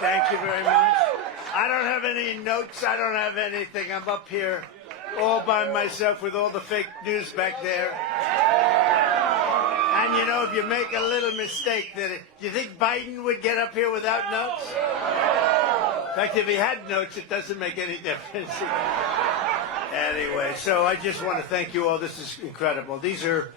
Thank you very much. I don't have any notes. I don't have anything. I'm up here all by myself with all the fake news back there. And you know, if you make a little mistake, do you think Biden would get up here without notes? In fact, if he had notes, it doesn't make any difference. Anyway, so I just want to thank you all. This is incredible. These are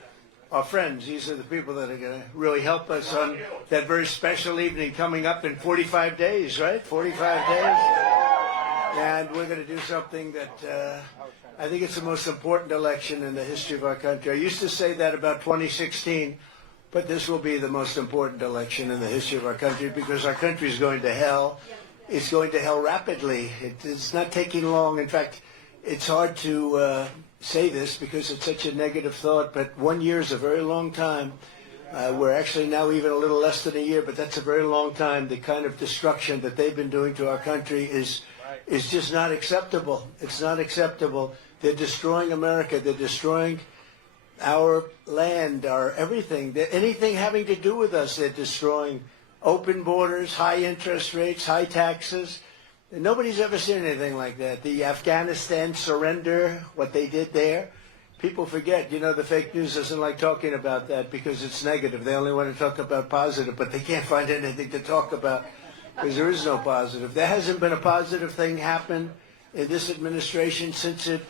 our friends. These are the people that are going to really help us on that very special evening coming up in 45 days, right? 45 days. And we're going to do something that I think it's the most important election in the history of our country. I used to say that about 2016, but this will be the most important election in the history of our country because our country is going to hell. It's going to hell rapidly. It's not taking long. In fact, it's hard to say this because it's such a negative thought, but 1 year is a very long time. We're actually now even a little less than a year, but that's a very long time. The kind of destruction that they've been doing to our country is just not acceptable. It's not acceptable. They're destroying America. They're destroying our land, our everything. Anything having to do with us, they're destroying. Open borders, high interest rates, high taxes. Nobody's ever seen anything like that. The Afghanistan surrender, what they did there, people forget. You know, the fake news doesn't like talking about that because it's negative. They only want to talk about positive, but they can't find anything to talk about because there is no positive. There hasn't been a positive thing happen in this administration since it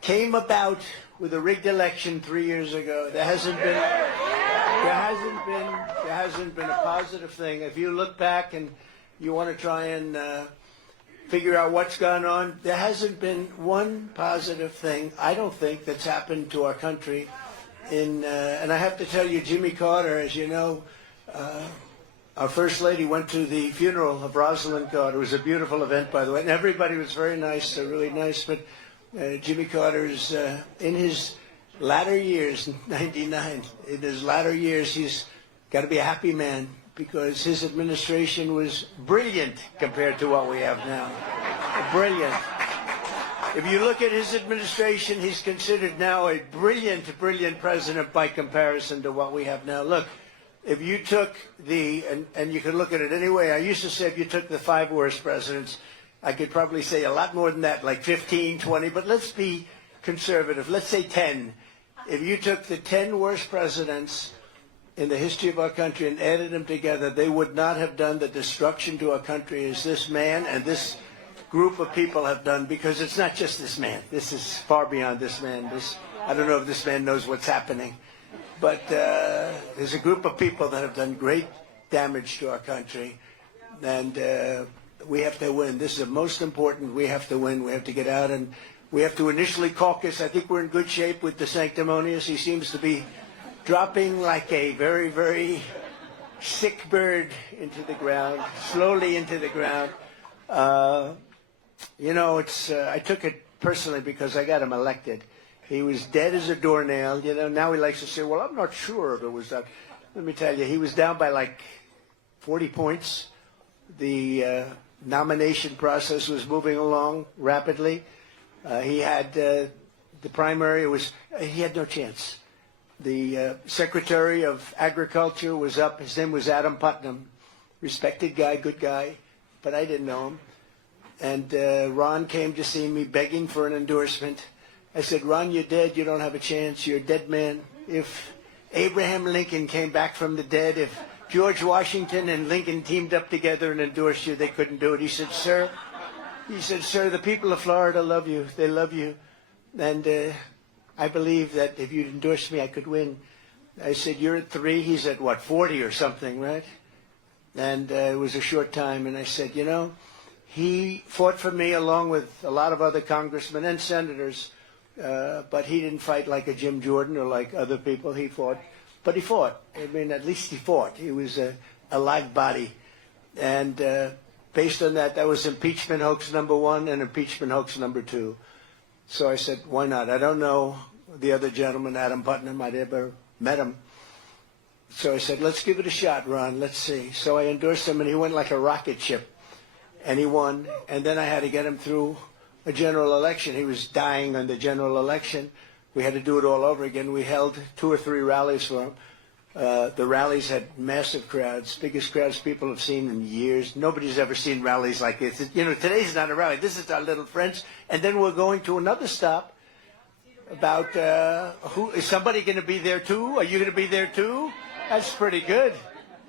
came about with a rigged election 3 years ago. There hasn't been a positive thing. If you look back and you want to try and figure out what's gone on, there hasn't been one positive thing, I don't think, that's happened to our country. And I have to tell you, Jimmy Carter, as you know, our First Lady went to the funeral of Rosalind Carter. It was a beautiful event, by the way, and everybody was very nice, really nice. But Jimmy Carter is in his latter years, 99, in his latter years, he's got to be a happy man because his administration was brilliant compared to what we have now. Brilliant. If you look at his administration, he's considered now a brilliant, brilliant president by comparison to what we have now. Look, if you took and you can look at it anyway, I used to say if you took the 5 worst presidents, I could probably say a lot more than that, like 15, 20, but let's be conservative. Let's say 10. If you took the 10 worst presidents in the history of our country and added them together, they would not have done the destruction to our country as this man and this group of people have done, because it's not just this man. This is far beyond this man. I don't know if this man knows what's happening, but there's a group of people that have done great damage to our country, and we have to win. This is the most important. We have to win. We have to get out, and we have to initially caucus. I think we're in good shape with the sanctimonious. He seems to be dropping like a very, very sick bird into the ground, slowly into the ground. You know, I took it personally because I got him elected. He was dead as a doornail. You know, now he likes to say, well, I'm not sure if it was that. Let me tell you, he was down by like 40 points. The nomination process was moving along rapidly. He had the primary. He had no chance. The Secretary of Agriculture was up. His name was Adam Putnam. Respected guy, good guy, but I didn't know him. And Ron came to see me begging for an endorsement. I said, Ron, you're dead. You don't have a chance. You're a dead man. If Abraham Lincoln came back from the dead, if George Washington and Lincoln teamed up together and endorsed you, they couldn't do it. He said, sir, the people of Florida love you. They love you. And I believe that if you'd endorse me, I could win. I said, you're at 3. He's at, 40 or something, right? And it was a short time. And I said, you know, he fought for me along with a lot of other congressmen and senators, but he didn't fight like a Jim Jordan or like other people. He fought. But he fought. I mean, at least he fought. He was a live body. And based on that, that was impeachment hoax number 1 and impeachment hoax number 2. So I said, why not? I don't know the other gentleman, Adam Putnam. I'd ever met him. So I said, let's give it a shot, Ron. Let's see. So I endorsed him, and he went like a rocket ship. And he won. And then I had to get him through a general election. He was dying on the general election. We had to do it all over again. We held 2 or 3 rallies for him. The rallies had massive crowds, biggest crowds people have seen in years. Nobody's ever seen rallies like this. You know, today's not a rally. This is our little friends. And then we're going to another stop about who is somebody going to be there too? Are you going to be there too? That's pretty good.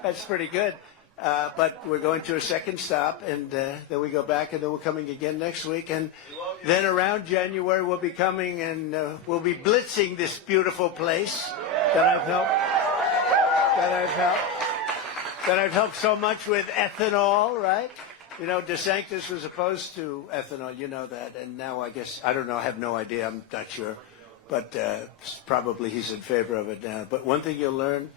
That's pretty good. But we're going to a second stop, and then we go back, and then we're coming again next week. And then around January, we'll be coming, and we'll be blitzing this beautiful place that I've helped so much with ethanol, right? You know, DeSantis was opposed to ethanol, you know that, and now I guess, I don't know, I have no idea, I'm not sure, but probably he's in favor of it now. But one thing you'll learn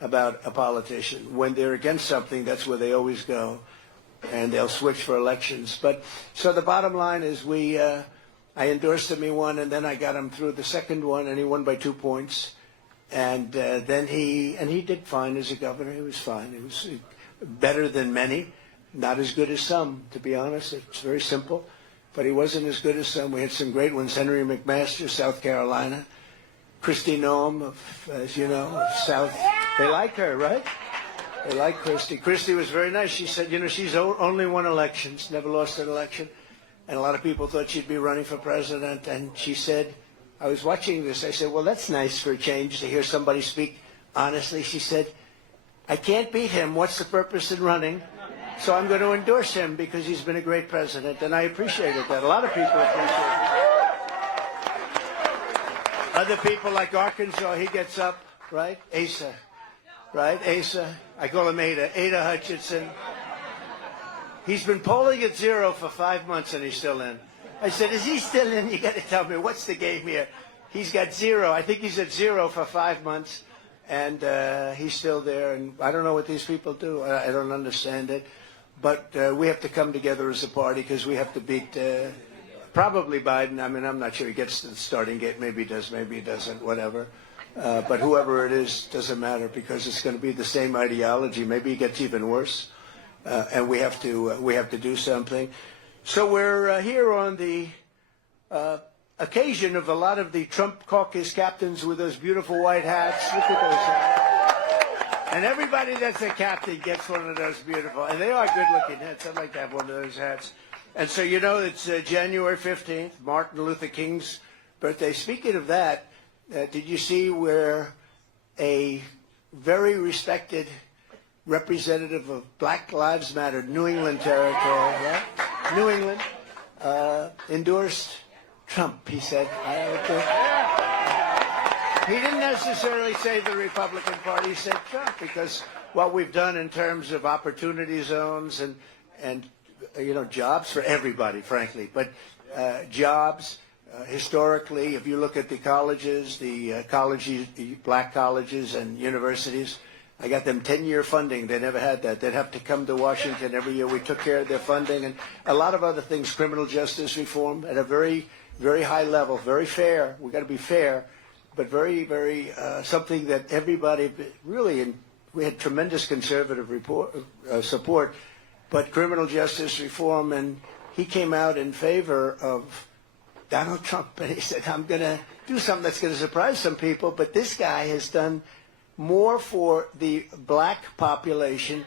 about a politician, when they're against something, that's where they always go, and they'll switch for elections. But so the bottom line is I endorsed him, he won, and then I got him through the second one, and he won by 2 points. And then he did fine as a governor. He was fine. He was better than many, not as good as some, to be honest. It's very simple. But he wasn't as good as some. We had some great ones. Henry McMaster, South Carolina. Kristi Noem, as you know, of South. They like her, right? They like Kristi. Kristi was very nice. She said, you know, she's only won elections, never lost an election. And a lot of people thought she'd be running for president. And she said, I was watching this. I said, well, that's nice for a change to hear somebody speak honestly. She said, I can't beat him. What's the purpose in running? So I'm going to endorse him because he's been a great president. And I appreciated that. A lot of people appreciate it. Other people like Arkansas, he gets up, right? Asa, right? Asa. I call him Ada. Ada Hutchinson. He's been polling at 0 for 5 months and he's still in. I said, is he still in? You got to tell me, what's the game here? He's got 0. I think he's at 0 for 5 months, and he's still there. And I don't know what these people do. I don't understand it. But we have to come together as a party because we have to beat probably Biden. I mean, I'm not sure he gets to the starting gate. Maybe he does, maybe he doesn't, whatever. But whoever it is, doesn't matter because it's going to be the same ideology. Maybe it gets even worse, and we have to do something. So we're here on the occasion of a lot of the Trump caucus captains with those beautiful white hats. Look at those hats. And everybody that's a captain gets one of those beautiful. And they are good-looking hats. I'd like to have one of those hats. And so, you know, it's January 15th, Martin Luther King's birthday. Speaking of that, did you see where a very respected representative of Black Lives Matter, New England territory, right? New England, endorsed Trump, he said. He didn't necessarily say the Republican Party, he said Trump, because what we've done in terms of opportunity zones and you know, jobs for everybody, frankly, but jobs, historically, if you look at the colleges, the black colleges and universities, I got them 10-year funding. They never had that. They'd have to come to Washington every year. We took care of their funding and a lot of other things, criminal justice reform at a very, very high level, very fair. We've got to be fair, but very, very something that everybody really, and we had tremendous conservative support, but criminal justice reform, and he came out in favor of Donald Trump, and he said, I'm going to do something that's going to surprise some people, but this guy has done more for the black population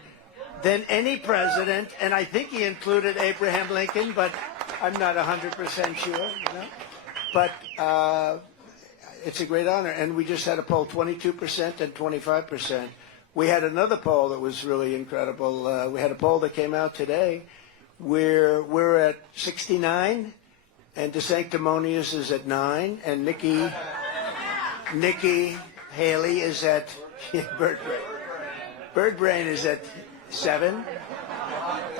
than any president, and I think he included Abraham Lincoln, but I'm not 100% sure. You know? But it's a great honor, and we just had a poll, 22% and 25%. We had another poll that was really incredible. We had a poll that came out today where we're at 69, and DeSanctimonious is at 9, and Nikki Haley is at Birdbrain is at 7,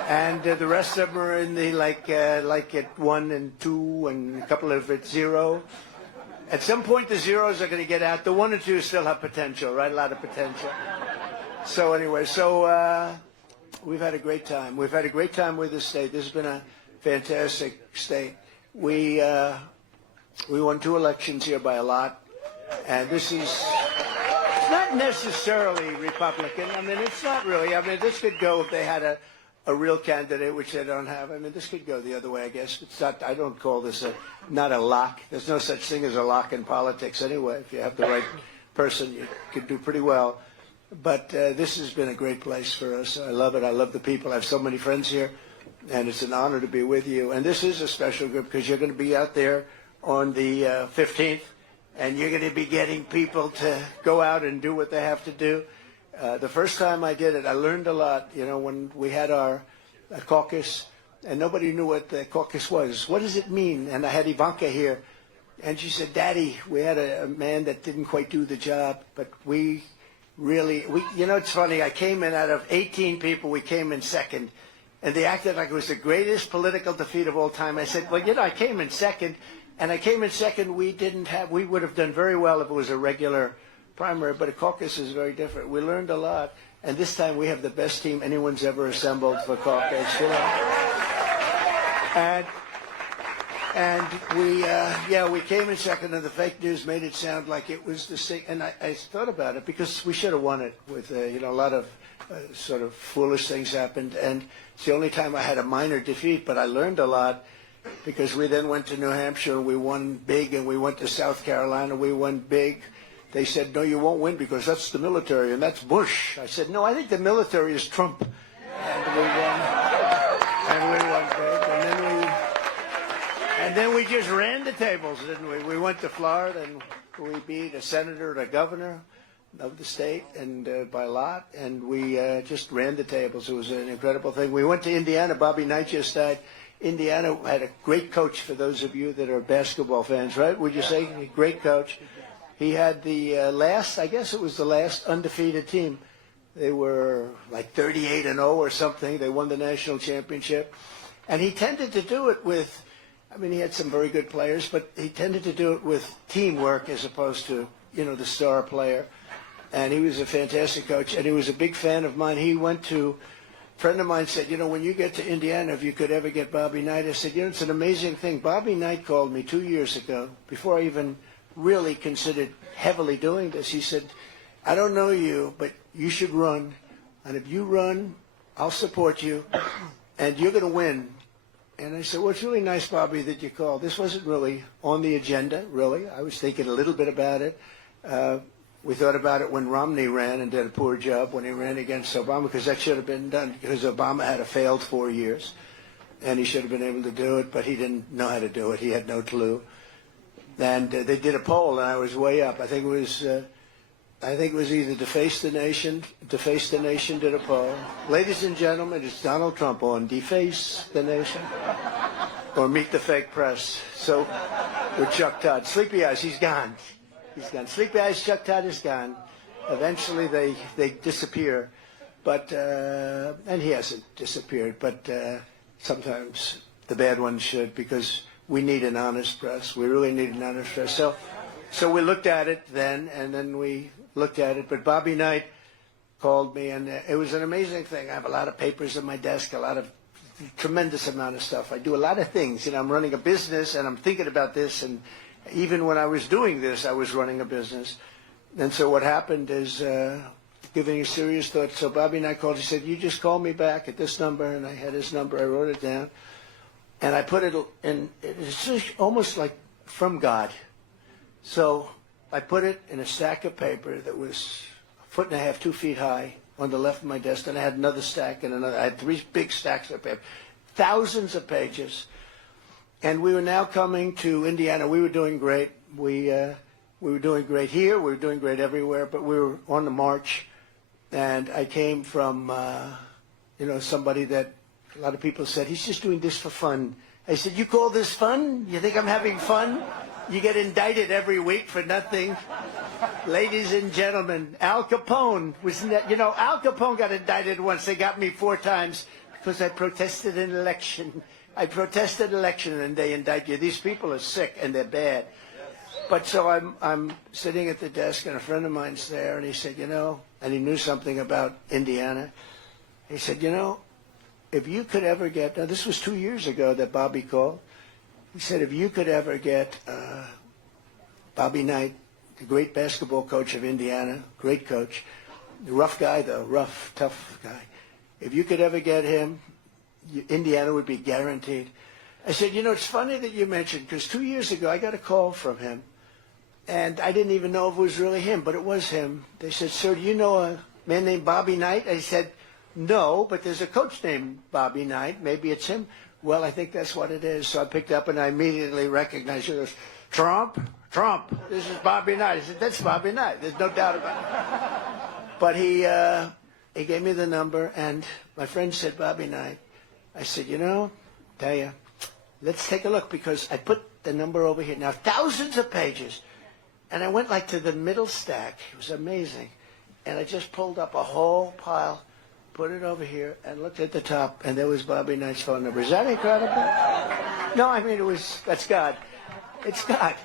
and the rest of them are in the like at 1 and 2, and a couple of at 0. At some point, the zeros are going to get out. The 1 and 2 still have potential, right? A lot of potential. So anyway, we've had a great time. We've had a great time with this state. This has been a fantastic state. We won 2 elections here by a lot, and this is not necessarily Republican. I mean, it's not really. I mean, this could go if they had a real candidate, which they don't have. I mean, this could go the other way, I guess. It's not. I don't call this not a lock. There's no such thing as a lock in politics anyway. If you have the right person, you could do pretty well. But this has been a great place for us. I love it. I love the people. I have so many friends here, and it's an honor to be with you. And this is a special group because you're going to be out there on the 15th, and you're going to be getting people to go out and do what they have to do. The first time I did it, I learned a lot. You know, when we had our caucus, and nobody knew what the caucus was. What does it mean? And I had Ivanka here, and she said, Daddy, we had a man that didn't quite do the job, but we you know, it's funny, I came in out of 18 people, we came in second, and they acted like it was the greatest political defeat of all time. I said, well, you know, I came in second, and I came in second, we would have done very well if it was a regular primary, but a caucus is very different. We learned a lot, and this time we have the best team anyone's ever assembled for caucus, you know. And we came in second, and the fake news made it sound like it was the same. And I thought about it because we should have won it with, you know, a lot of sort of foolish things happened. And it's the only time I had a minor defeat, but I learned a lot because we then went to New Hampshire and we won big, and we went to South Carolina, we won big. They said, no, you won't win because that's the military and that's Bush. I said, no, I think the military is Trump. And we won. And we won big. And then we just ran the tables, didn't we? We went to Florida and we beat a senator and a governor of the state, and by a lot, and we just ran the tables. It was an incredible thing. We went to Indiana. Bobby Knight just died. Indiana had a great coach, for those of you that are basketball fans, right? Would you say? A great coach. He had the last, I guess it was the last undefeated team. They were like 38-0 or something. They won the national championship. And he tended to do it with, I mean, he had some very good players, but he tended to do it with teamwork as opposed to, you know, the star player. And he was a fantastic coach, and he was a big fan of mine. He went to, a friend of mine said, you know, when you get to Indiana, if you could ever get Bobby Knight. I said, you know, it's an amazing thing. Bobby Knight called me 2 years ago, before I even really considered heavily doing this. He said, I don't know you, but you should run. And if you run, I'll support you, and you're going to win. And I said, well, it's really nice, Bobby, that you called. This wasn't really on the agenda, really. I was thinking a little bit about it. We thought about it when Romney ran and did a poor job when he ran against Obama, because that should have been done, because Obama had a failed 4 years, and he should have been able to do it, but he didn't know how to do it. He had no clue. And they did a poll, and I was way up. I think it was either Deface the Nation did a poll. Ladies and gentlemen, it's Donald Trump on Deface the Nation or Meet the Fake Press. So with Chuck Todd. Sleepy Eyes, he's gone. He's gone. Sleepy Eyes, Chuck Todd is gone. Eventually they disappear. But, and he hasn't disappeared, but sometimes the bad ones should, because we need an honest press. We really need an honest press. So we looked at it then, and then we looked at it. But Bobby Knight called me, and it was an amazing thing. I have a lot of papers on my desk, tremendous amount of stuff. I do a lot of things. You know, I'm running a business, and I'm thinking about this. And even when I was doing this, I was running a business. And so what happened is, giving a serious thought. So Bobby Knight called. He said, you just call me back at this number. And I had his number. I wrote it down. And I put it in, it's just almost like from God. So I put it in a stack of paper that was 1.5 feet, 2 feet high on the left of my desk. And I had another stack and another. I had 3 big stacks of paper, thousands of pages. And we were now coming to Indiana. We were doing great. We were doing great here. We were doing great everywhere. But we were on the march. And I came from, you know, somebody that a lot of people said, he's just doing this for fun. I said, you call this fun? You think I'm having fun? You get indicted every week for nothing. Ladies and gentlemen, Al Capone was, you know, Al Capone got indicted once. They got me 4 times because I protested an election. I protested an election, and they indict you. These people are sick and they're bad. But so I'm sitting at the desk, and a friend of mine's there, and he said, you know, and he knew something about Indiana. He said, you know, if you could ever get, now this was 2 years ago that Bobby called. He said, if you could ever get Bobby Knight, the great basketball coach of Indiana, great coach, rough guy though, rough, tough guy. If you could ever get him, Indiana would be guaranteed. I said, you know, it's funny that you mentioned, because 2 years ago I got a call from him, and I didn't even know if it was really him, but it was him. They said, sir, do you know man named Bobby Knight? I said, no, but there's a coach named Bobby Knight. Maybe it's him. Well, I think that's what it is. So I picked up and I immediately recognized it. Trump, this is Bobby Knight. I said, that's Bobby Knight. There's no doubt about it. But he gave me the number, and my friend said, Bobby Knight. I said, tell you, let's take a look, because I put the number over here. Now, thousands of pages. And I went like to the middle stack. It was amazing. And I just pulled up a whole pile, put it over here, and looked at the top, and there was Bobby Knight's phone number. Is that incredible? No, I mean, that's God. It's God.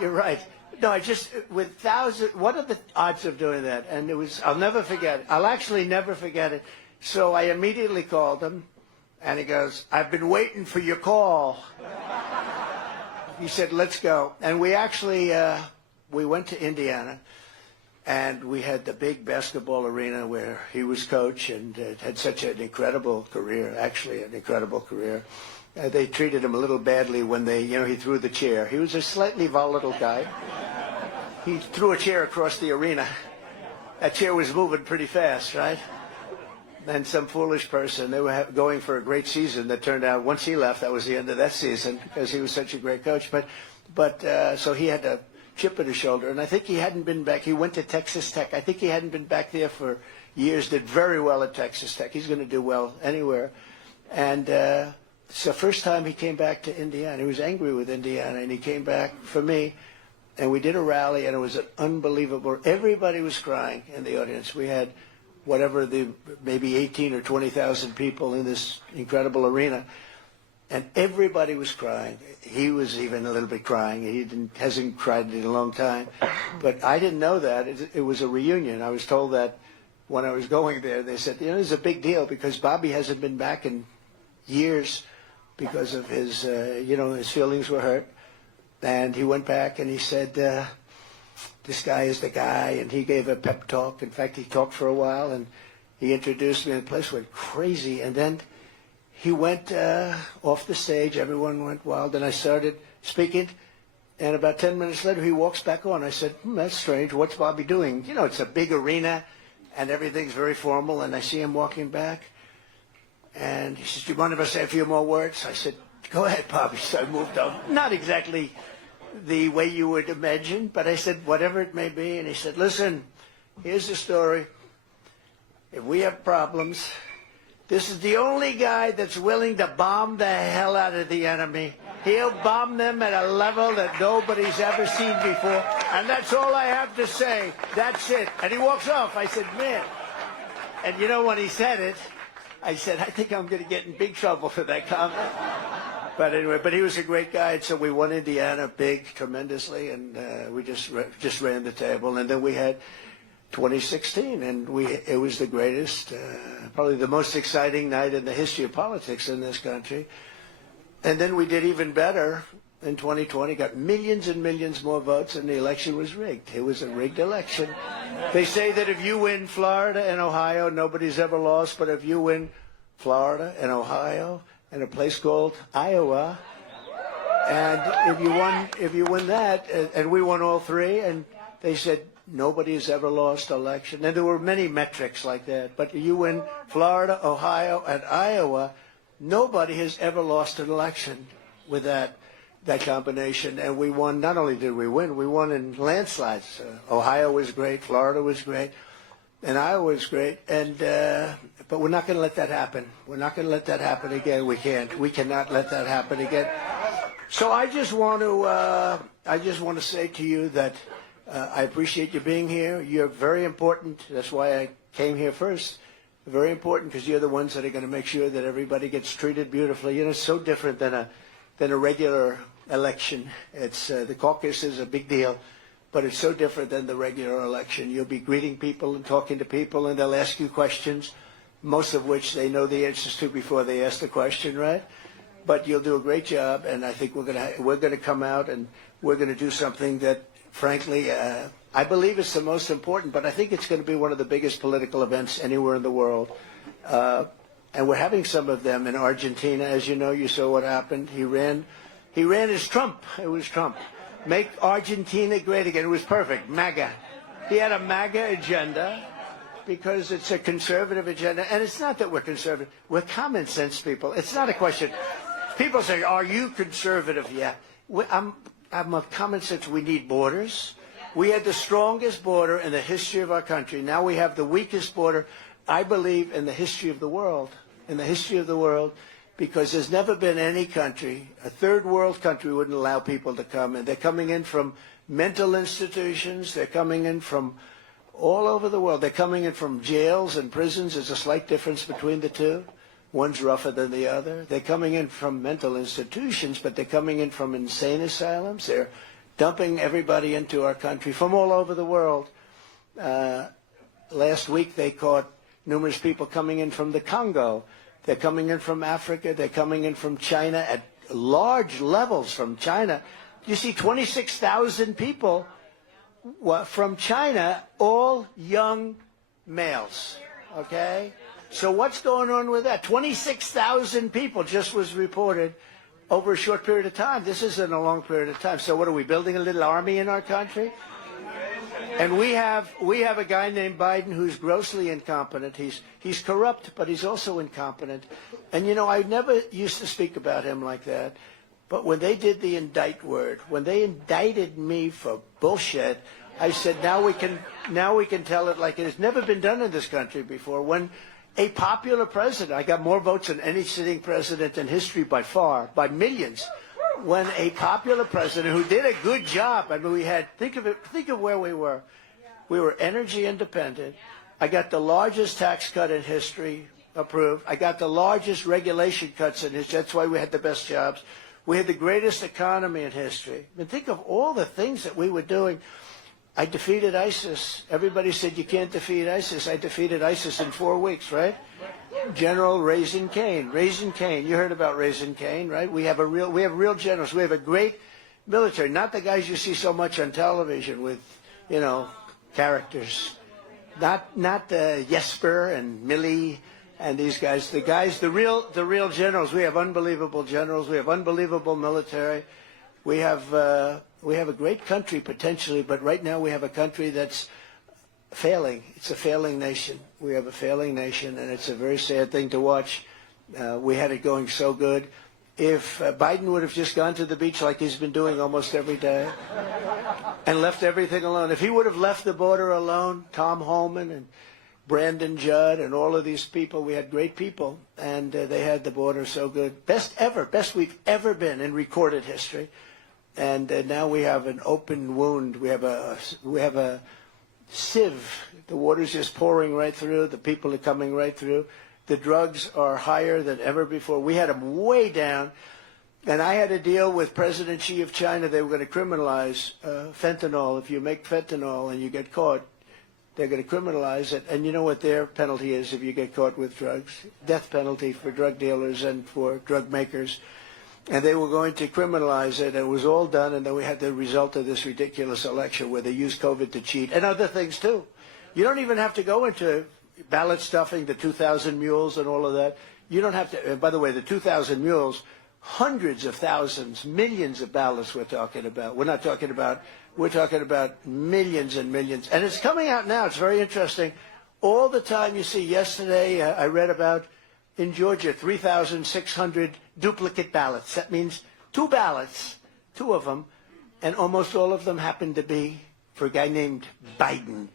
You're right. No, I just, with thousands, what are the odds of doing that? And I'll never forget it. I'll actually never forget it. So I immediately called him, and he goes, I've been waiting for your call. He said, let's go. And we actually, we went to Indiana, and we had the big basketball arena where he was coach and had such an incredible career, actually an incredible career. They treated him a little badly when he threw the chair. He was a slightly volatile guy. He threw a chair across the arena. That chair was moving pretty fast, right? And some foolish person, they were going for a great season that turned out, once he left, that was the end of that season, because he was such a great coach. But so he had a chip on his shoulder, and I think he hadn't been back. He went to Texas Tech. I think he hadn't been back there for years, did very well at Texas Tech. He's going to do well anywhere. And it's the first time he came back to Indiana. He was angry with Indiana, and he came back for me, and we did a rally, and it was an unbelievable. Everybody was crying in the audience. We had maybe 18 or 20,000 people in this incredible arena, and everybody was crying. He was even a little bit crying. He hasn't cried in a long time, but I didn't know that. It was a reunion. I was told that when I was going there. They said, it's a big deal because Bobby hasn't been back in years because of his, his feelings were hurt, and he went back and he said, this guy is the guy, and he gave a pep talk. In fact, he talked for a while, and he introduced me, and the place went crazy. And then he went off the stage. Everyone went wild, and I started speaking. And about 10 minutes later, he walks back on. I said, that's strange. What's Bobby doing? It's a big arena, and everything's very formal, and I see him walking back. And he says, do you mind if I say a few more words? I said, go ahead, Bobby. So I moved on. Not exactly the way you would imagine, but I said, whatever it may be. And he said, listen, here's the story. If we have problems, this is the only guy that's willing to bomb the hell out of the enemy. He'll bomb them at a level that nobody's ever seen before. And that's all I have to say. That's it. And he walks off. I said, man. And when he said it, I said, I think I'm going to get in big trouble for that comment. But anyway, he was a great guy, and so we won Indiana big, tremendously, and we just ran the table. And then we had 2016, and it was the greatest, probably the most exciting night in the history of politics in this country. And then we did even better in 2020, got millions and millions more votes, and the election was rigged. It was a rigged election. They say that if you win Florida and Ohio, nobody's ever lost, but if you win Florida and Ohio and a place called Iowa, and if you win that, and we won all three, and they said nobody's ever lost election. And there were many metrics like that, but you win Florida, Ohio, and Iowa, nobody has ever lost an election with that combination. And we won. Not only did we win, we won in landslides. Ohio was great, Florida was great, and Iowa was great. And but we're not going to let that happen. We're not going to let that happen again. We can't. We cannot let that happen again. So I just want to say to you that I appreciate you being here. You're very important. That's why I came here first. Very important, because you're the ones that are going to make sure that everybody gets treated beautifully. It's so different than a regular election. It's the caucus is a big deal, but it's so different than the regular election. You'll be greeting people and talking to people, and they'll ask you questions, most of which they know the answers to before they ask the question, right? But you'll do a great job, and I think we're gonna come out and we're gonna do something that, frankly, I believe is the most important. But I think it's going to be one of the biggest political events anywhere in the world. And we're having some of them in Argentina. As you know, you saw what happened. He ran as Trump. It was Trump. Make Argentina great again. It was perfect. MAGA. He had a MAGA agenda. because it's a conservative agenda. And it's not that we're conservative. We're common sense people. It's not a question. People say, are you conservative? Yeah. I'm of common sense. We need borders. We had the strongest border in the history of our country. Now we have the weakest border, I believe, in the history of the world. In the history of the world, because there's never been any country, a third world country, wouldn't allow people to come in. They're coming in from mental institutions. They're coming in from all over the world. They're coming in from jails and prisons. There's a slight difference between the two. One's rougher than the other. They're coming in from mental institutions, but they're coming in from insane asylums. They're dumping everybody into our country from all over the world. Last week they caught numerous people coming in from the Congo. They're coming in from Africa. They're coming in from China at large levels from China. You see 26,000 people from China, all young males, okay? So what's going on with that? 26,000 people just was reported over a short period of time. This isn't a long period of time. So what are we, building a little army in our country? And we have a guy named Biden who's grossly incompetent. He's corrupt, but he's also incompetent. And you know, I never used to speak about him like that. But when they did the indict word, when they indicted me for bullshit, I said, now we can tell it like it has never been done in this country before. When a popular president, I got more votes than any sitting president in history by far, by millions. When a popular president who did a good job, I mean, we had, think of where we were. We were energy independent. I got the largest tax cut in history approved. I got the largest regulation cuts in history. That's why we had the best jobs. We had the greatest economy in history. I mean, think of all the things that we were doing. I defeated ISIS. Everybody said you can't defeat ISIS. I defeated ISIS in 4 weeks, right? General Raising Cane. Raising Cane. You heard about Raising Cane, right? We have real generals. We have a great military. Not the guys you see so much on television with, you know, characters. Not Jesper and Millie and these guys. The real generals. We have unbelievable generals. We have unbelievable military. We have a great country potentially, but right now we have a country that's failing. It's a failing nation. We have a failing nation, and it's a very sad thing to watch. We had it going so good. If Biden would have just gone to the beach like he's been doing almost every day and left everything alone, if he would have left the border alone, Tom Homan and Brandon Judd and all of these people, we had great people, and they had the border so good. Best we've ever been in recorded history. And now we have an open wound. We have a sieve. The water's just pouring right through. The people are coming right through. The drugs are higher than ever before. We had them way down. And I had a deal with President Xi of China. They were going to criminalize fentanyl. If you make fentanyl and you get caught, they're going to criminalize it. And you know what their penalty is if you get caught with drugs? Death penalty for drug dealers and for drug makers. And they were going to criminalize it. It was all done, and then we had the result of this ridiculous election where they used COVID to cheat, and other things too. You don't even have to go into ballot stuffing, the 2,000 mules and all of that. You don't have to, and by the way, the 2,000 mules, hundreds of thousands, millions of ballots we're talking about. We're talking about millions and millions. And it's coming out now. It's very interesting. All the time you see, yesterday I read about in Georgia, 3,600 duplicate ballots. That means 2 ballots, 2 of them, and almost all of them happen to be for a guy named Biden.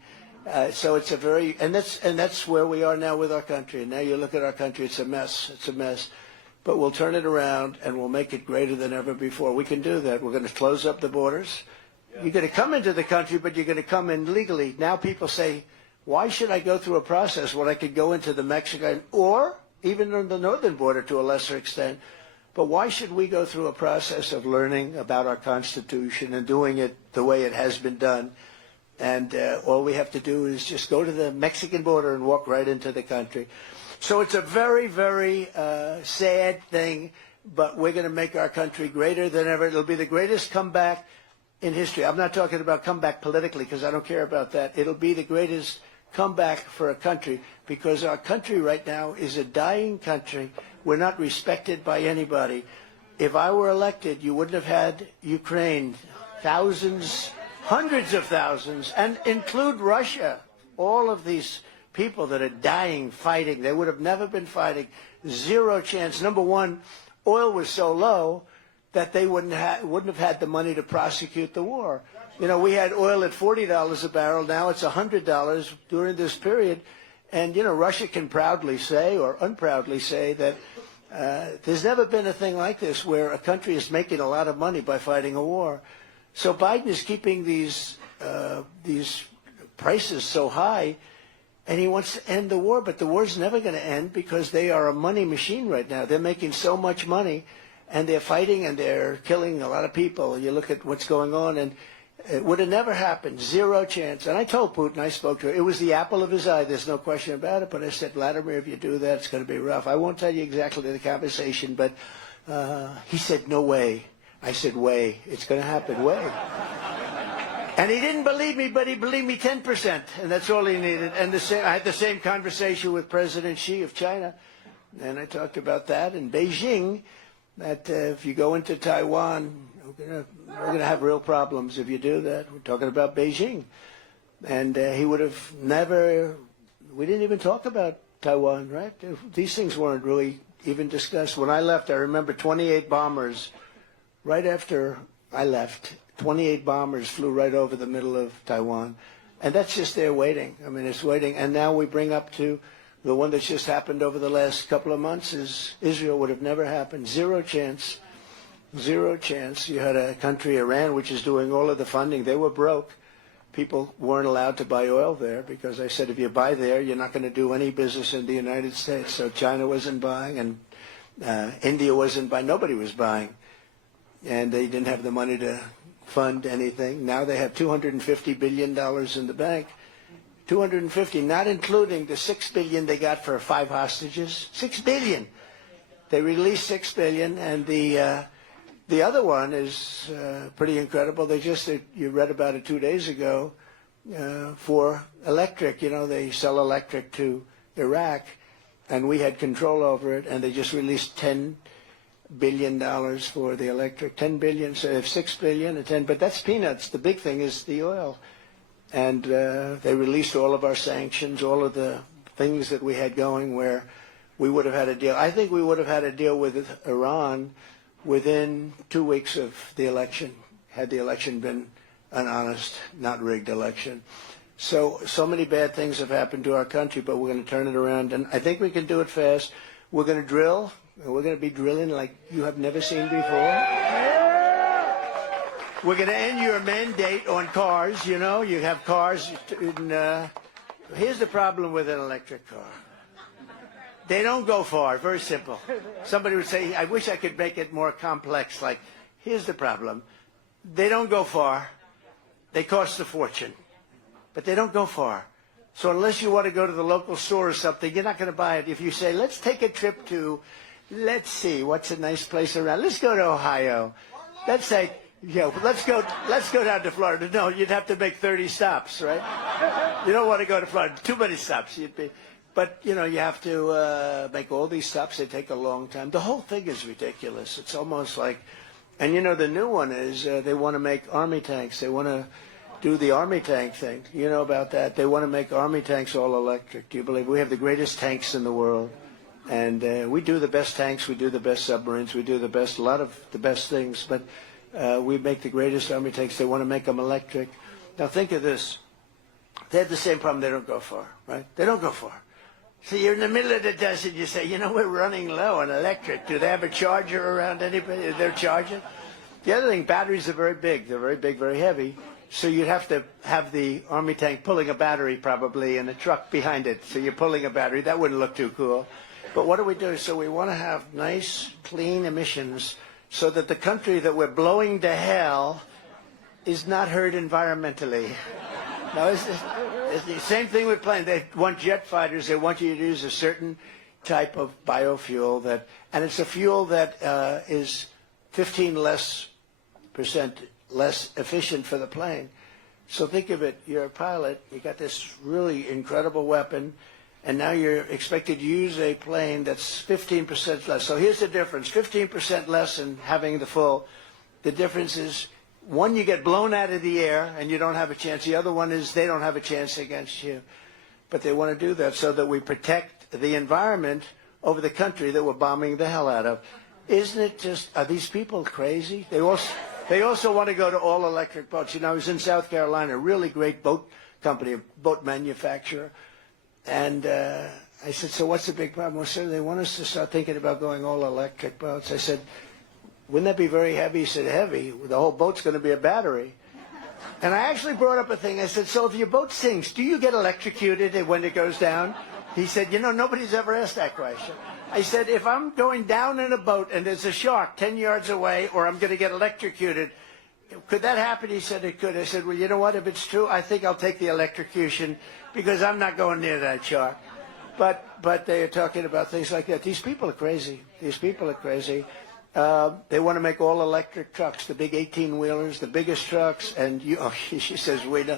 So it's and that's where we are now with our country. And now you look at our country, it's a mess. It's a mess. But we'll turn it around and we'll make it greater than ever before. We can do that. We're going to close up the borders. You're going to come into the country, but you're going to come in legally. Now people say, why should I go through a process when I could go into the Mexican or even on the northern border to a lesser extent? But why should we go through a process of learning about our Constitution and doing it the way it has been done? And all we have to do is just go to the Mexican border and walk right into the country. So it's a very, very sad thing, but we're going to make our country greater than ever. It'll be the greatest comeback in history. I'm not talking about comeback politically because I don't care about that. It'll be the greatest comeback for a country because our country right now is a dying country. We're not respected by anybody. If I were elected, you wouldn't have had Ukraine, thousands, hundreds of thousands, and include Russia, all of these people that are dying fighting. They would have never been fighting. Zero chance. Number one, oil was so low that they wouldn't have had the money to prosecute the war. You know, we had oil at $40 a barrel. Now it's $100 during this period. And, you know, Russia can proudly say or unproudly say that there's never been a thing like this where a country is making a lot of money by fighting a war. So Biden is keeping these prices so high, and he wants to end the war. But the war's never going to end because they are a money machine right now. They're making so much money, and they're fighting, and they're killing a lot of people. You look at what's going on, and it would have never happened. Zero chance. And I told Putin, I spoke to him, it was the apple of his eye. There's no question about it. But I said, Vladimir, if you do that, it's going to be rough. I won't tell you exactly the conversation, but he said, no way. I said, way. It's going to happen, way. And he didn't believe me, but he believed me 10%, and that's all he needed. And I had the same conversation with President Xi of China, and I talked about that in Beijing, that if you go into Taiwan, we're going to have real problems if you do that. We're talking about Beijing. And he would have never, we didn't even talk about Taiwan, right? These things weren't really even discussed. When I left, I remember 28 bombers, right after I left, 28 bombers flew right over the middle of Taiwan. And that's just there waiting. I mean, it's waiting. And now we bring up to the one that's just happened over the last couple of months is Israel would have never happened. Zero chance. Zero chance. You had a country, Iran, which is doing all of the funding. They were broke. People weren't allowed to buy oil there because I said if you buy there, you're not going to do any business in the United States. So China wasn't buying, and India wasn't buying. Nobody was buying. And they didn't have the money to fund anything. Now they have $250 billion in the bank. 250, not including the $6 billion they got for 5 hostages. $6 billion. They released $6 billion, and the other one is pretty incredible. They just, you read about it 2 days ago, for electric. You know, they sell electric to Iraq, and we had control over it, and they just released $10 billion for the electric. 10 billion, so if 6 billion and 10, but that's peanuts. The big thing is the oil. And they released all of our sanctions, all of the things that we had going where we would have had a deal. I think we would have had a deal with Iran within 2 weeks of the election, had the election been an honest, not rigged election. So many bad things have happened to our country, but we're going to turn it around. And I think we can do it fast. We're going to drill. We're going to be drilling like you have never seen before. We're going to end your mandate on cars. You know, you have cars. Here's the problem with an electric car. They don't go far. Very simple. Somebody would say, I wish I could make it more complex. Like, here's the problem. They don't go far. They cost a fortune. But they don't go far. So unless you want to go to the local store or something, you're not going to buy it. If you say, let's take a trip to, let's see, what's a nice place around? Let's go to Ohio. Let's say, yeah, let's go down to Florida. No, you'd have to make 30 stops, right? You don't want to go to Florida. Too many stops. But, you know, you have to make all these stops. They take a long time. The whole thing is ridiculous. It's almost like, and, you know, the new one is they want to make army tanks. They want to do the army tank thing. You know about that. They want to make army tanks all electric. Do you believe? We have the greatest tanks in the world. And we do the best tanks. We do the best submarines. We do a lot of the best things. But we make the greatest army tanks. They want to make them electric. Now think of this. They have the same problem. They don't go far, right? They don't go far. So you're in the middle of the desert. You say, you know, we're running low on electric. Do they have a charger around anybody? They're charging. The other thing, batteries are very big. They're very big, very heavy. So you'd have to have the army tank pulling a battery probably and a truck behind it. So you're pulling a battery. That wouldn't look too cool. But what do we do? So we want to have nice, clean emissions so that the country that we're blowing to hell is not hurt environmentally. Now, it's the same thing with planes. They want jet fighters. They want you to use a certain type of biofuel that, and it's a fuel that is 15% less efficient for the plane. So think of it. You're a pilot. You got this really incredible weapon, and now you're expected to use a plane that's 15% less. So here's the difference. 15% less in having the full. The difference is, one, you get blown out of the air and you don't have a chance. The other one is they don't have a chance against you. but they want to do that so that we protect the environment over the country that we're bombing the hell out of. Isn't it just, are these people crazy? They also want to go to all-electric boats. You know, I was in South Carolina, a really great boat company, a boat manufacturer, and I said, so what's the big problem? Well, sir, they want us to start thinking about going all-electric boats. I said, wouldn't that be very heavy? He said, heavy? The whole boat's going to be a battery. And I actually brought up a thing. I said, so if your boat sinks, do you get electrocuted when it goes down? He said, you know, nobody's ever asked that question. I said, if I'm going down in a boat and there's a shark 10 yards away or I'm going to get electrocuted, could that happen? He said it could. I said, well, you know what? If it's true, I think I'll take the electrocution because I'm not going near that shark. But they are talking about things like that. These people are crazy. These people are crazy. They want to make all electric trucks, the big 18-wheelers, the biggest trucks. And she says, wait,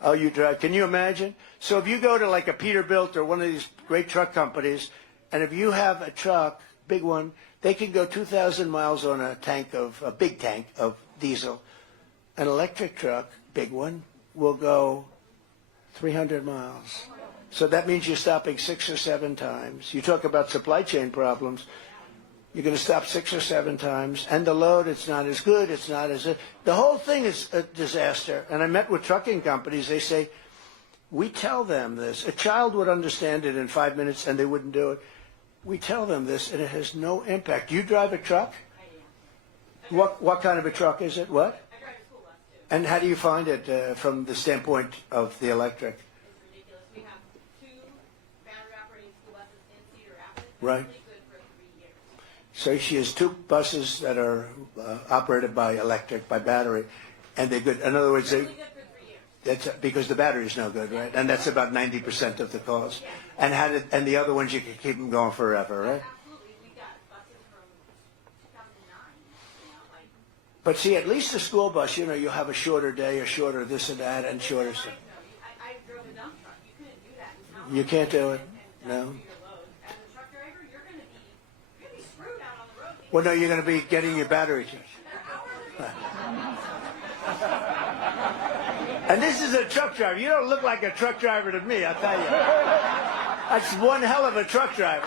oh, you drive. Can you imagine? So if you go to like a Peterbilt or one of these great truck companies, and if you have a truck, big one, they can go 2,000 miles on a big tank of diesel. An electric truck, big one, will go 300 miles. So that means you're stopping 6 or 7 times. You talk about supply chain problems. You're going to stop 6 or 7 times, and the load, it's not as good, it's not as... The whole thing is a disaster. And I met with trucking companies. They say, we tell them this. A child would understand it in 5 minutes, and they wouldn't do it. We tell them this, and it has no impact. You drive a truck? I do. What kind of a truck is it? What? I drive a school bus, too. And how do you find it from the standpoint of the electric? It's ridiculous. We have 2 battery-operating school buses in Cedar Rapids. Right. Really good for 3 years. So she has 2 buses that are operated by electric, by battery, and they're good. In other words, Really good for 3 years. that's because the battery is no good, right? And that's about 90% of the cost. Yeah. And the other ones you can keep them going forever, right? Absolutely. We got buses from 2009. But see, at least the school bus, you know, you have a shorter day, or shorter this and that, and shorter stuff. I drove a dump truck. You couldn't do that in town. You can't do it. And No. do your load. As a truck driver, you're going to be screwed out on the road. Well, no, you're going to be getting your battery charged. And this is a truck driver. You don't look like a truck driver to me, I'll tell you. That's one hell of a truck driver.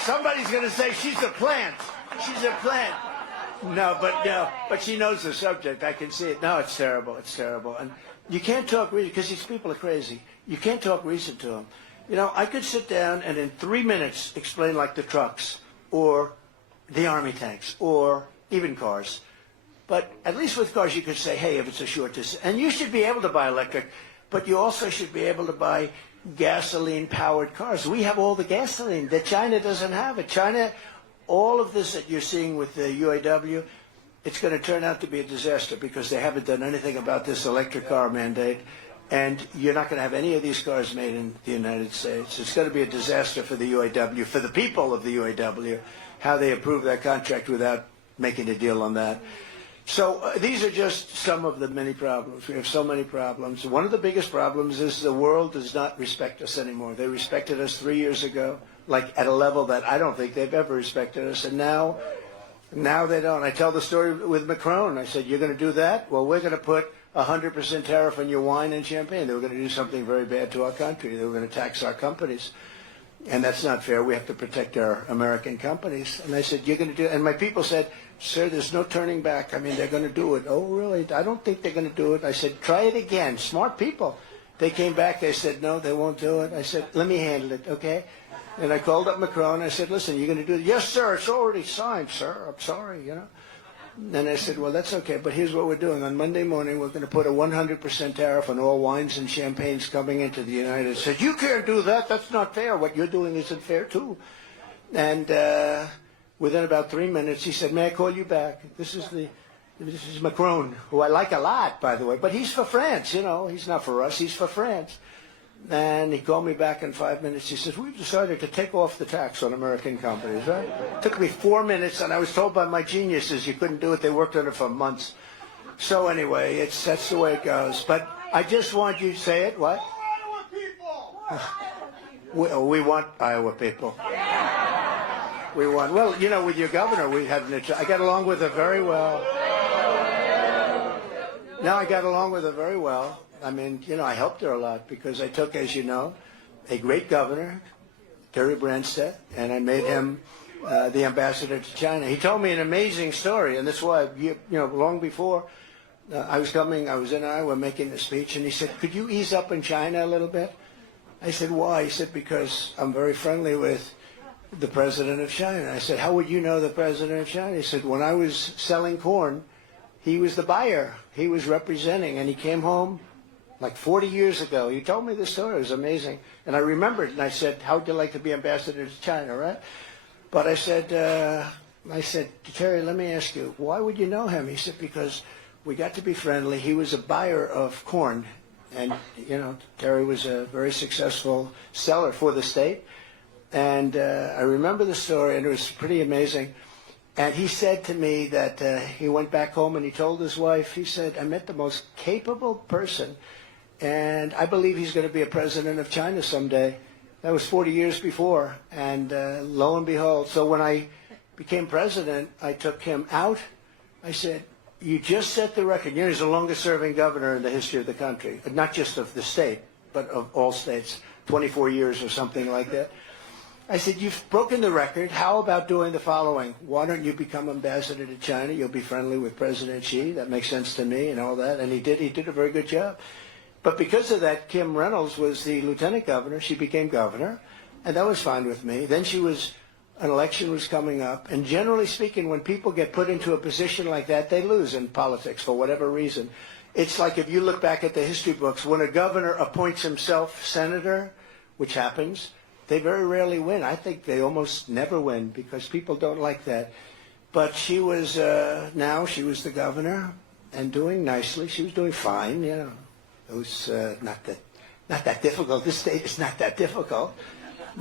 Somebody's going to say she's a plant. She's a plant. No, but she knows the subject. I can see it. No, it's terrible. It's terrible. And you can't talk reason because these people are crazy. You can't talk reason to them. You know, I could sit down and in 3 minutes explain like the trucks or the army tanks or even cars. But at least with cars you could say, hey, if it's a short distance. And you should be able to buy electric, but you also should be able to buy gasoline-powered cars. We have all the gasoline that China doesn't have. It. China, all of this that you're seeing with the UAW, it's going to turn out to be a disaster because they haven't done anything about this electric car mandate. And you're not going to have any of these cars made in the United States. It's going to be a disaster for the UAW, for the people of the UAW, how they approve that contract without making a deal on that. So these are just some of the many problems. We have so many problems. One of the biggest problems is the world does not respect us anymore. They respected us 3 years ago, like at a level that I don't think they've ever respected us. And now they don't. I tell the story with Macron. I said, you're going to do that? Well, we're going to put 100% tariff on your wine and champagne. They were going to do something very bad to our country. They were going to tax our companies. And that's not fair. We have to protect our American companies. And I said, you're going to do it. And my people said, sir, there's no turning back. I mean, they're going to do it. Oh, really? I don't think they're going to do it. I said, try it again. Smart people. They came back. They said, no, they won't do it. I said, let me handle it, okay? And I called up Macron. I said, listen, you're going to do it? Yes, sir. It's already signed, sir. I'm sorry, you know. And I said, well, that's okay, but here's what we're doing. On Monday morning, we're going to put a 100% tariff on all wines and champagnes coming into the United States. You can't do that. That's not fair. What you're doing isn't fair, too. And within about 3 minutes, he said, may I call you back? This is Macron, who I like a lot, by the way. But he's for France, you know. He's not for us. He's for France. And he called me back in 5 minutes. He says, we've decided to take off the tax on American companies, right? It took me 4 minutes, and I was told by my geniuses you couldn't do it. They worked on it for months. So anyway, that's the way it goes. But I just want you to say it. What? Iowa people! We want Iowa people. We want. Well, you know, with your governor, I got along with her very well. No, I got along with her very well. I mean, you know, I helped her a lot because I took, as you know, a great governor, Terry Branstad, and I made him the ambassador to China. He told me an amazing story, and that's why, you know, long before I was in Iowa making the speech, and he said, could you ease up in China a little bit? I said, why? He said, because I'm very friendly with the president of China. I said, how would you know the president of China? He said, when I was selling corn, he was the buyer. He was representing, and he came home like 40 years ago. He told me this story. It was amazing. And I remembered, and I said, how would you like to be ambassador to China, right? But I said, Terry, let me ask you, why would you know him? He said, because we got to be friendly. He was a buyer of corn. And, you know, Terry was a very successful seller for the state. And I remember the story, and it was pretty amazing. And he said to me that he went back home and he told his wife, he said, I met the most capable person, and I believe he's going to be a president of China someday. That was 40 years before. And lo and behold, so when I became president, I took him out. I said, you just set the record. You know, he's the longest serving governor in the history of the country, not just of the state, but of all states, 24 years or something like that. I said, you've broken the record. How about doing the following? Why don't you become ambassador to China? You'll be friendly with President Xi. That makes sense to me and all that. And he did a very good job. But because of that, Kim Reynolds was the lieutenant governor. She became governor, and that was fine with me. Then an election was coming up. And generally speaking, when people get put into a position like that, they lose in politics for whatever reason. It's like if you look back at the history books, when a governor appoints himself senator, which happens, they very rarely win. I think they almost never win because people don't like that. But she was, now she was the governor and doing nicely. She was doing fine, you know. It was not that difficult. This state is not that difficult.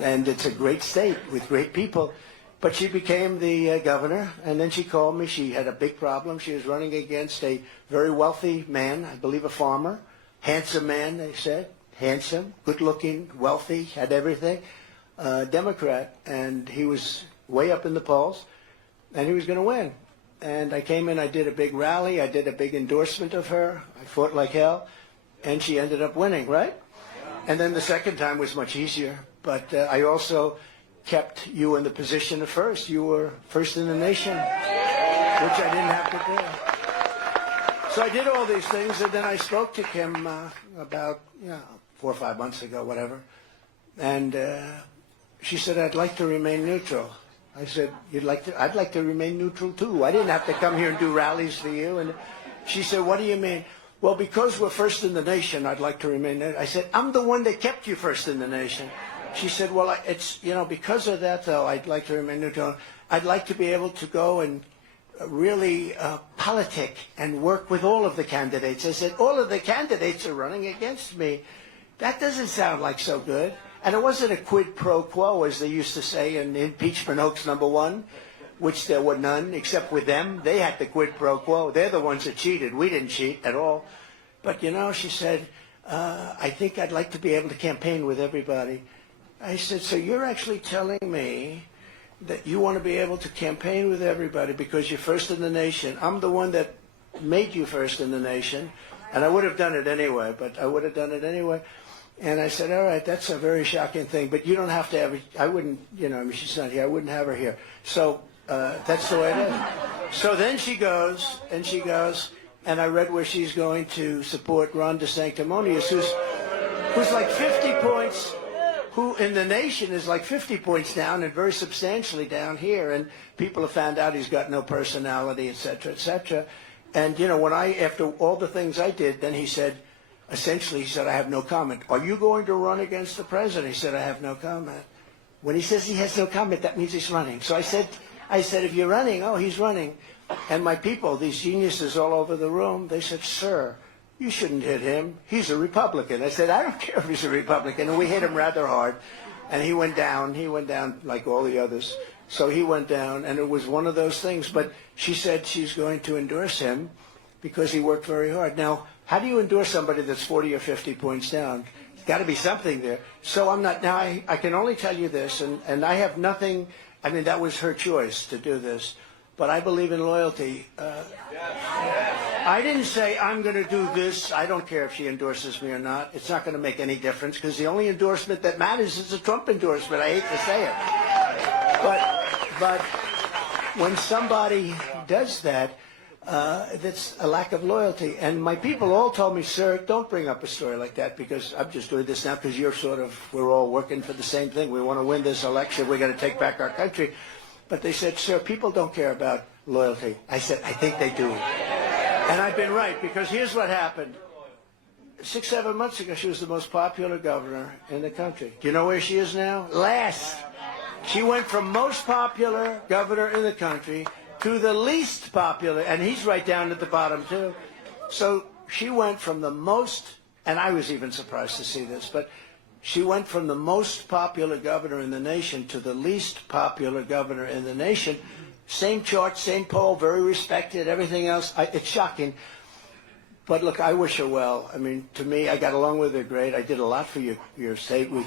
And it's a great state with great people. But she became the governor, and then she called me. She had a big problem. She was running against a very wealthy man, I believe a farmer, handsome man, they said. Handsome, good-looking, wealthy, had everything, Democrat, and he was way up in the polls, and he was going to win. And I came in, I did a big rally, I did a big endorsement of her, I fought like hell, and she ended up winning, right? And then the second time was much easier, but I also kept you in the position of first. You were first in the nation, which I didn't have to do. So I did all these things, and then I spoke to Kim about 4 or 5 months ago, whatever. And she said, I'd like to remain neutral. I said, I'd like to remain neutral too. I didn't have to come here and do rallies for you. And she said, what do you mean? Well, because we're first in the nation, I'd like to remain neutral. I said, I'm the one that kept you first in the nation. She said, well, it's, because of that, though, I'd like to remain neutral. I'd like to be able to go and really politic and work with all of the candidates. I said, all of the candidates are running against me. That doesn't sound like so good. And it wasn't a quid pro quo, as they used to say in impeachment hoax number 1, which there were none, except with them. They had the quid pro quo. They're the ones that cheated. We didn't cheat at all. But, she said, I think I'd like to be able to campaign with everybody. I said, so you're actually telling me that you want to be able to campaign with everybody because you're first in the nation. I'm the one that made you first in the nation, and I would have done it anyway, but I would have done it anyway. And I said, all right, that's a very shocking thing, but you don't have to have, I wouldn't, she's not here, I wouldn't have her here. So that's the way it is. So then she goes, and I read where she's going to support Ron DeSanctimonious, who's like 50 points, who in the nation is like 50 points down and very substantially down here. And people have found out he's got no personality, et cetera, et cetera. And, after all the things I did, then he said, essentially, he said, I have no comment. Are you going to run against the president? He said, I have no comment. When he says he has no comment, that means he's running. So I said, if you're running, oh, he's running. And my people, these geniuses all over the room, they said, sir, you shouldn't hit him. He's a Republican. I said, I don't care if he's a Republican. And we hit him rather hard. And he went down like all the others. So he went down, and it was one of those things. But she said she's going to endorse him because he worked very hard. Now, how do you endorse somebody that's 40 or 50 points down? There's got to be something there. So I'm not, now I can only tell you this, and I have nothing, that was her choice to do this. But I believe in loyalty. I didn't say I'm going to do this. I don't care if she endorses me or not. It's not going to make any difference because the only endorsement that matters is a Trump endorsement. I hate to say it. But when somebody does that, that's a lack of loyalty. And my people all told me, sir, don't bring up a story like that because I'm just doing this now because we're all working for the same thing. We want to win this election. We're going to take back our country. But they said, sir, people don't care about loyalty. I said, I think they do. And I've been right because here's what happened. 6, 7 months ago, she was the most popular governor in the country. Do you know where she is now? Last. She went from most popular governor in the country to the least popular, and he's right down at the bottom too. So she went from the most, and I was even surprised to see this, but she went from the most popular governor in the nation to the least popular governor in the nation. Same chart, same poll, very respected, everything else. It's shocking. But look, I wish her well. I mean, to me, I got along with her great. I did a lot for your state with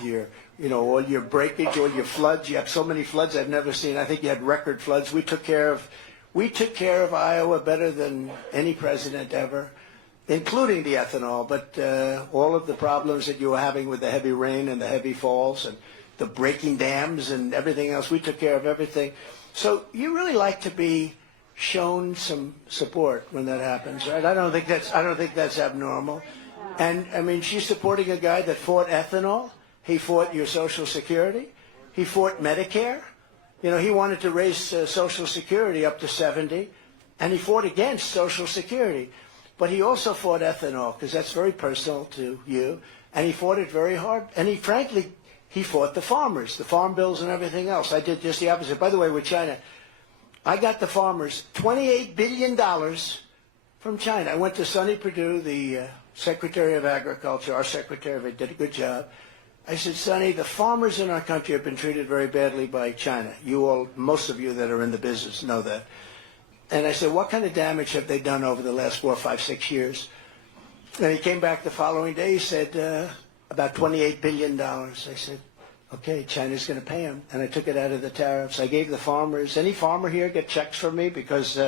all your breakage, all your floods. You have so many floods I've never seen. I think you had record floods. We took care of Iowa better than any president ever, including the ethanol. But all of the problems that you were having with the heavy rain and the heavy falls and the breaking dams and everything else, we took care of everything. So you really like to be shown some support when that happens, right? I don't think that's abnormal. And I mean, she's supporting a guy that fought ethanol. He fought your Social Security. He fought Medicare. You know, he wanted to raise Social Security up to 70, and he fought against Social Security. But he also fought ethanol because that's very personal to you, and he fought it very hard. And he fought the farmers, the farm bills and everything else. I did just the opposite. By the way, with China, I got the farmers $28 billion from China. I went to Sonny Perdue, the Secretary of Agriculture, our secretary, did a good job. I said, Sonny, the farmers in our country have been treated very badly by China. Most of you that are in the business know that. And I said, what kind of damage have they done over the last 4, 5, 6 years? And he came back the following day, he said, about $28 billion. I said, okay, China's going to pay him. And I took it out of the tariffs. I gave the farmers, any farmer here get checks from me? Because,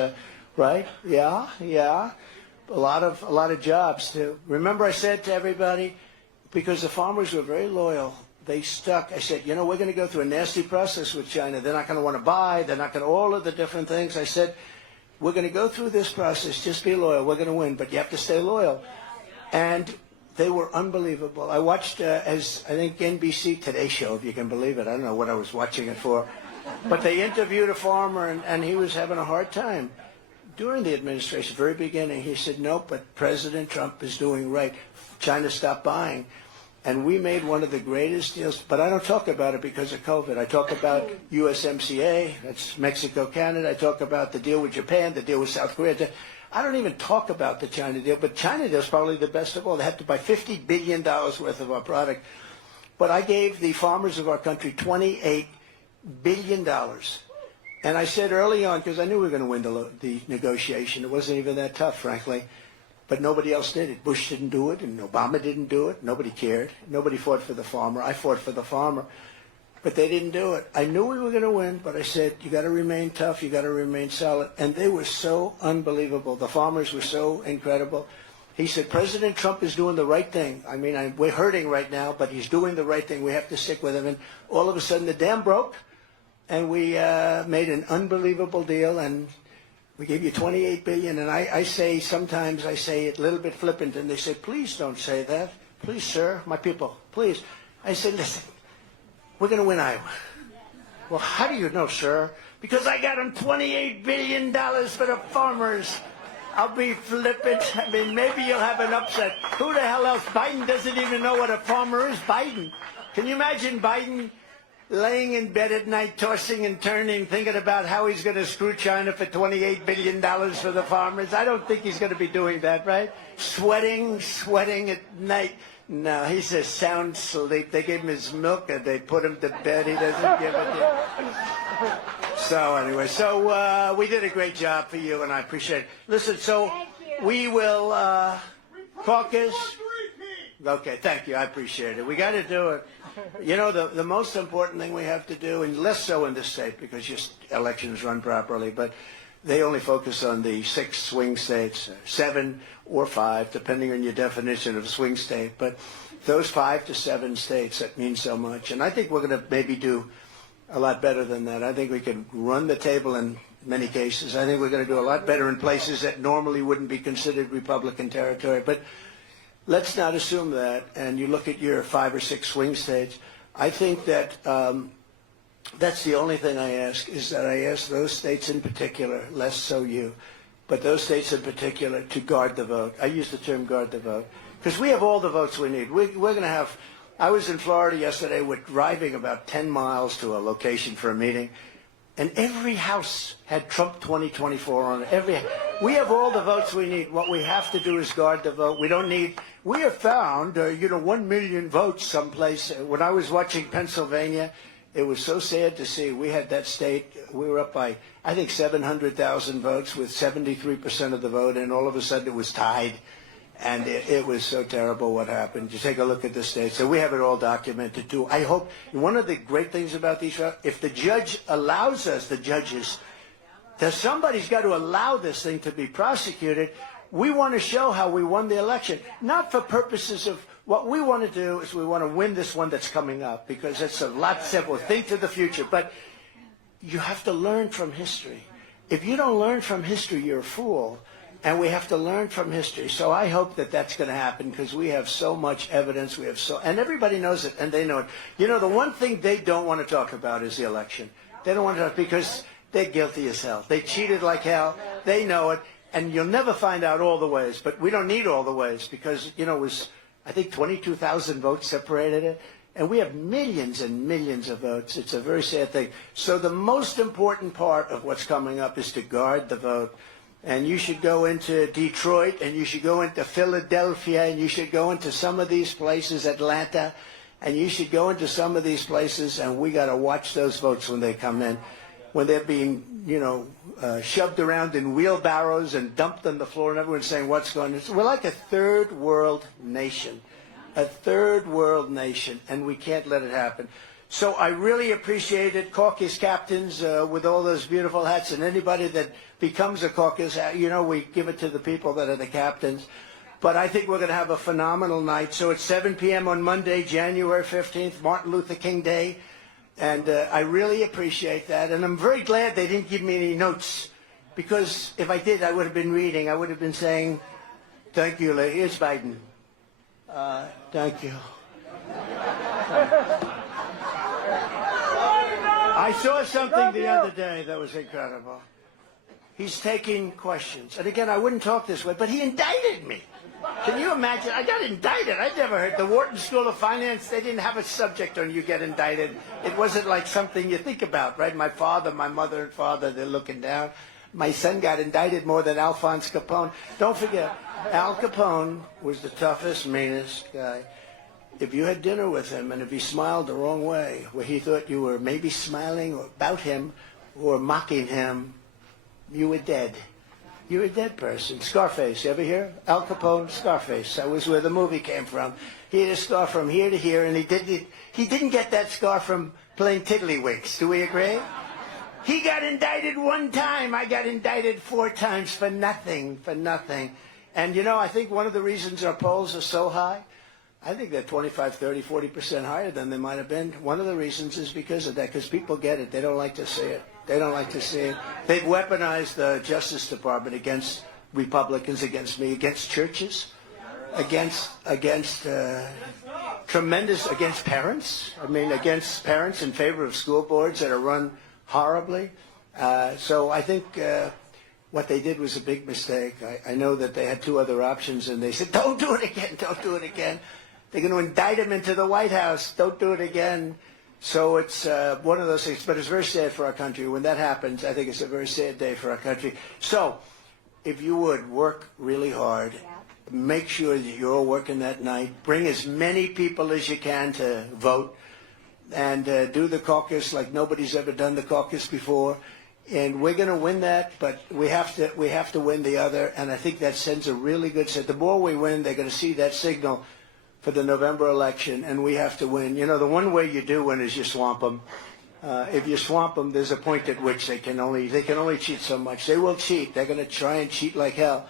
right? Yeah. A lot of jobs too. Remember I said to everybody, because the farmers were very loyal, they stuck. I said, we're going to go through a nasty process with China. They're not going to want to buy. They're not going to, all of the different things. I said, we're going to go through this process. Just be loyal. We're going to win, but you have to stay loyal. And they were unbelievable. I watched, as I think NBC Today Show, if you can believe it. I don't know what I was watching it for. But they interviewed a farmer, and he was having a hard time. During the administration, very beginning, he said, no, but President Trump is doing right. China stopped buying. And we made one of the greatest deals. But I don't talk about it because of COVID. I talk about USMCA, that's Mexico, Canada. I talk about the deal with Japan, the deal with South Korea. I don't even talk about the China deal, but China deal is probably the best of all. They have to buy $50 billion worth of our product. But I gave the farmers of our country $28 billion. And I said early on, because I knew we were going to win the negotiation, it wasn't even that tough, frankly, but nobody else did it. Bush didn't do it, and Obama didn't do it. Nobody cared. Nobody fought for the farmer. I fought for the farmer. But they didn't do it. I knew we were going to win, but I said, you got to remain tough, you got to remain solid. And they were so unbelievable. The farmers were so incredible. He said, President Trump is doing the right thing. I mean, we're hurting right now, but he's doing the right thing. We have to stick with him. And all of a sudden, the dam broke, and we made an unbelievable deal, and we gave you $28 billion. And I say, sometimes I say it a little bit flippant, and they say, please don't say that. Please, sir, my people, please. I say, listen. We're going to win Iowa. Well, how do you know, sir? Because I got them $28 billion for the farmers. I'll be flippant. I mean, maybe you'll have an upset. Who the hell else? Biden doesn't even know what a farmer is. Biden. Can you imagine Biden laying in bed at night, tossing and turning, thinking about how he's going to screw China for $28 billion for the farmers? I don't think he's going to be doing that, right? Sweating at night. No, he's a sound sleep. They gave him his milk and they put him to bed. He doesn't give it. So anyway, we did a great job for you, and I appreciate it. Listen, so we will caucus. Okay, thank you. I appreciate it. We got to do it. You know, the most important thing we have to do, and less so in this state because your elections run properly, but they only focus on the 6 swing states, 7 or 5, depending on your definition of swing state. But those 5 to 7 states, that means so much. And I think we're going to maybe do a lot better than that. I think we can run the table in many cases. I think we're going to do a lot better in places that normally wouldn't be considered Republican territory. But let's not assume that. And you look at your 5 or 6 swing states. I think that that's the only thing I ask, is that I ask those states in particular, less so you, but those states in particular, to guard the vote. I use the term guard the vote because we have all the votes we need. We're going to have, I was in Florida yesterday, we're driving about 10 miles to a location for a meeting, and every house had Trump 2024 on it. We have all the votes we need. What we have to do is guard the vote. We don't need, we have found, 1 million votes someplace. When I was watching Pennsylvania, it was so sad to see. We had that state, we were up by, I think, 700,000 votes with 73% of the vote, and all of a sudden it was tied. And it was so terrible what happened. You take a look at the states. So we have it all documented, too. I hope, one of the great things about these, if the judge allows us, the judges, that somebody's got to allow this thing to be prosecuted. We want to show how we won the election, not for purposes of, what we want to do is we want to win this one that's coming up, because it's a lot simple. Think to the future. But you have to learn from history. If you don't learn from history, you're a fool. And we have to learn from history. So I hope that that's going to happen, because we have so much evidence. And everybody knows it, and they know it. The one thing they don't want to talk about is the election. They don't want to talk, because they're guilty as hell. They cheated like hell. They know it. And you'll never find out all the ways. But we don't need all the ways, because, it was, I think, 22,000 votes separated it. And we have millions and millions of votes. It's a very sad thing. So the most important part of what's coming up is to guard the vote. And you should go into Detroit, and you should go into Philadelphia, and you should go into some of these places, Atlanta, and you should go into some of these places, and we got to watch those votes when they come in, when they're being, shoved around in wheelbarrows and dumped on the floor, and everyone's saying, what's going on? We're like a third world nation, and we can't let it happen. So I really appreciate it, caucus captains with all those beautiful hats, and anybody that becomes a caucus, we give it to the people that are the captains. But I think we're going to have a phenomenal night. So it's 7 p.m. on Monday, January 15th, Martin Luther King Day. And I really appreciate that. And I'm very glad they didn't give me any notes, because if I did, I would have been reading. I would have been saying, thank you, here's Biden. Thank you. I saw something the other day that was incredible. He's taking questions. And again, I wouldn't talk this way, but he indicted me. Can you imagine? I got indicted. I'd never heard. The Wharton School of Finance, they didn't have a subject on you get indicted. It wasn't like something you think about, right? My mother and father, they're looking down. My son got indicted more than Alphonse Capone. Don't forget, Al Capone was the toughest, meanest guy. If you had dinner with him, and if he smiled the wrong way, where he thought you were maybe smiling about him or mocking him, you were dead. You're a dead person. Scarface, you ever hear? Al Capone, Scarface. That was where the movie came from. He had a scar from here to here, and he didn't get that scar from playing tiddlywinks. Do we agree? He got indicted 1 time. I got indicted 4 times for nothing, And, I think one of the reasons our polls are so high, I think they're 25, 30, 40% higher than they might have been. One of the reasons is because of that, because people get it. They don't like to see it. They've weaponized the Justice Department against Republicans, against me, against churches, against parents. Against parents in favor of school boards that are run horribly. So I think what they did was a big mistake. I know that they had 2 other options, and they said, don't do it again. They're going to indict him into the White House. Don't do it again. So it's one of those things. But it's very sad for our country. When that happens, I think it's a very sad day for our country. So if you would work really hard, make sure that you're all working that night. Bring as many people as you can to vote. And do the caucus like nobody's ever done the caucus before. And we're going to win that, but we have to win the other. And I think that sends a really good signal. The more we win, they're going to see that signal for the November election, and we have to win. The one way you do win is you swamp them. If you swamp them, there's a point at which they can only cheat so much. They will cheat. They're going to try and cheat like hell.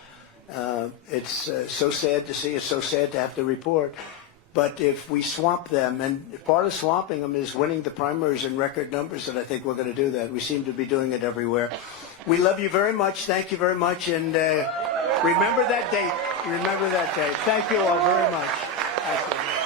It's so sad to see. It's so sad to have to report. But if we swamp them, and part of swamping them is winning the primaries in record numbers, and I think we're going to do that. We seem to be doing it everywhere. We love you very much. Thank you very much. And remember that date. Remember that date. Thank you all very much. Thank you.